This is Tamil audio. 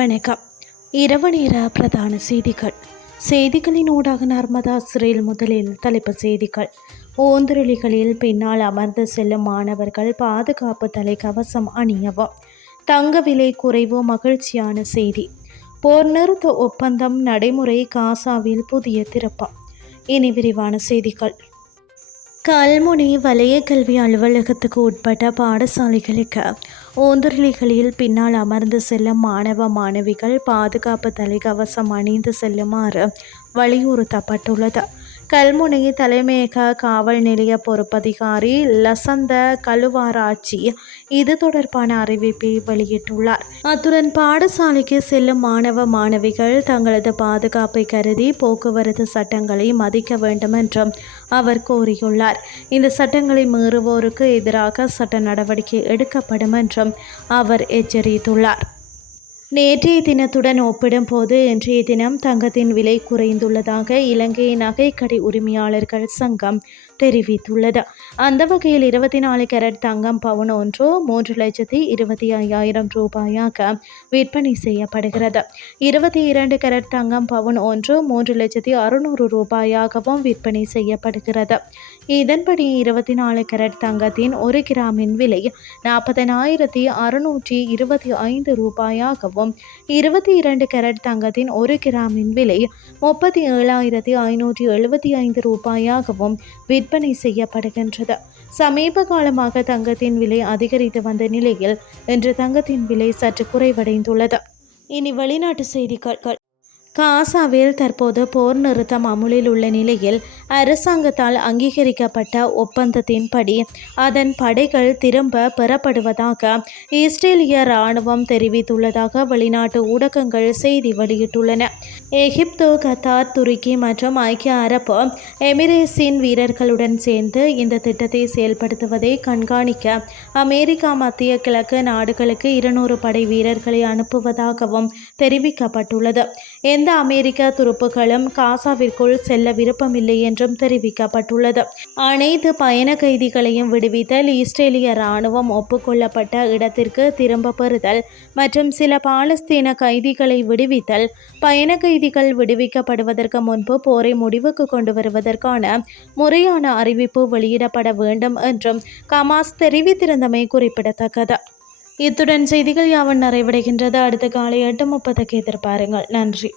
வணக்கம். இரவு நேர பிரதான செய்திகள். செய்திகளின் ஊடாக நர்மதா சிறையில் முதலில் தலைப்புச் செய்திகள். ஓந்துருளிகளில் பின்னால் அமர்ந்து செல்லும் மாணவர்கள் பாதுகாப்பு தலைக்கவசம் அணியவும். தங்க விலை குறைவு மகிழ்ச்சியான செய்தி. போர் நிறுத்த ஒப்பந்தம் நடைமுறை காசாவில் புதிய திருப்பம். இனி விரிவான செய்திகள். கல்முனை வலய கல்வி அலுவலகத்துக்கு உட்பட்ட பாடசாலைகளுக்கு ஓந்துருளிகளில் பின்னால் அமர்ந்து செல்லும் மாணவ மாணவிகள் பாதுகாப்பு தலைக்கவசம் அணிந்து செல்லுமாறு வலியுறுத்தப்பட்டுள்ளது. கல்முனை தலைமையக காவல் நிலைய பொறுப்பதிகாரி லசந்த கலுவாராட்சி இது தொடர்பான அறிவிப்பை வெளியிட்டுள்ளார். அத்துடன் பாடசாலைக்கு செல்லும் மாணவ மாணவிகள் தங்களது பாதுகாப்பை கருதி போக்குவரத்து சட்டங்களை மதிக்க வேண்டும் என்றும் அவர் கோரியுள்ளார். இந்த சட்டங்களை மீறுவோருக்கு எதிராக சட்ட நடவடிக்கை எடுக்கப்படும் என்றும் அவர் எச்சரித்துள்ளார். நேற்றைய தினத்துடன் ஒப்பிடும்போது இன்றைய தினம் தங்கத்தின் விலை குறைந்துள்ளதாக இலங்கை நகைக்கடை உரிமையாளர்கள் சங்கம் தெரிவித்துள்ளது. அந்த வகையில் 24 கேரட் தங்கம் பவுன் ஒன்று 3,25,000 ரூபாயாக விற்பனை செய்யப்படுகிறது. 22 கேரட் தங்கம் பவுன் ஒன்று 3,600 ரூபாயாகவும் விற்பனை செய்யப்படுகிறது. இதன்படி 24 கேரட் தங்கத்தின் 1 கிராமின் விலை 40,625 ரூபாயாகவும் 22 கேரட் தங்கத்தின் 1 கிராமின் விலை 37,575 ரூபாயாகவும் விற்பனை செய்யப்படுகின்றது. சமீப காலமாக தங்கத்தின் விலை அதிகரித்து வந்த நிலையில் இன்று தங்கத்தின் விலை சற்று குறைவடைந்துள்ளது. இனி வெளிநாட்டு செய்திகள். காசாவில் தற்போது போர் நிறுத்தம் அமுலில் உள்ள நிலையில் அரசாங்கத்தால் அங்கீகரிக்கப்பட்ட ஒப்பந்தத்தின்படி அதன் படைகள் திரும்ப பெறப்படுவதாக இஸ்ரேலிய இராணுவம் தெரிவித்துள்ளதாக வெளிநாட்டு ஊடகங்கள் செய்தி வெளியிட்டுள்ளன. எகிப்து, கத்தார், துருக்கி மற்றும் ஐக்கிய அரபு எமிரேட்ஸின் வீரர்களுடன் சேர்ந்து இந்த திட்டத்தை செயல்படுத்துவதை கண்காணிக்க அமெரிக்கா மத்திய கிழக்கு நாடுகளுக்கு 200 படை வீரர்களை அனுப்புவதாகவும் தெரிவிக்கப்பட்டுள்ளது. எந்த அமெரிக்க துருப்புகளும் காசாவிற்குள் செல்ல விருப்பமில்லை என்றும் தெரிவிக்கப்பட்டுள்ளது. அனைத்து பயண கைதிகளையும் விடுவித்தல், இஸ்ரேலிய இராணுவம் ஒப்புக்கொள்ளப்பட்ட இடத்திற்கு திரும்ப பெறுதல் மற்றும் சில பாலஸ்தீன கைதிகளை விடுவித்தல், பயண கைதிகள் விடுவிக்கப்படுவதற்கு முன்பு போரை முடிவுக்கு கொண்டு வருவதற்கான முறையான அறிவிப்பு வெளியிடப்பட வேண்டும் என்றும் ஹமாஸ் தெரிவித்திருந்தமை குறிப்பிடத்தக்கது. இத்துடன் செய்திகள் யாவன் நிறைவடைகின்றது. அடுத்த காலை 8:30 எதிர்பாருங்கள். நன்றி.